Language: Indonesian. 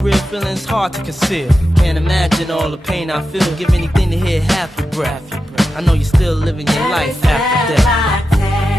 Real feelings hard to conceal. Can't imagine all the pain I feel. Give anything to hear half your breath. I know you're still living your life after death.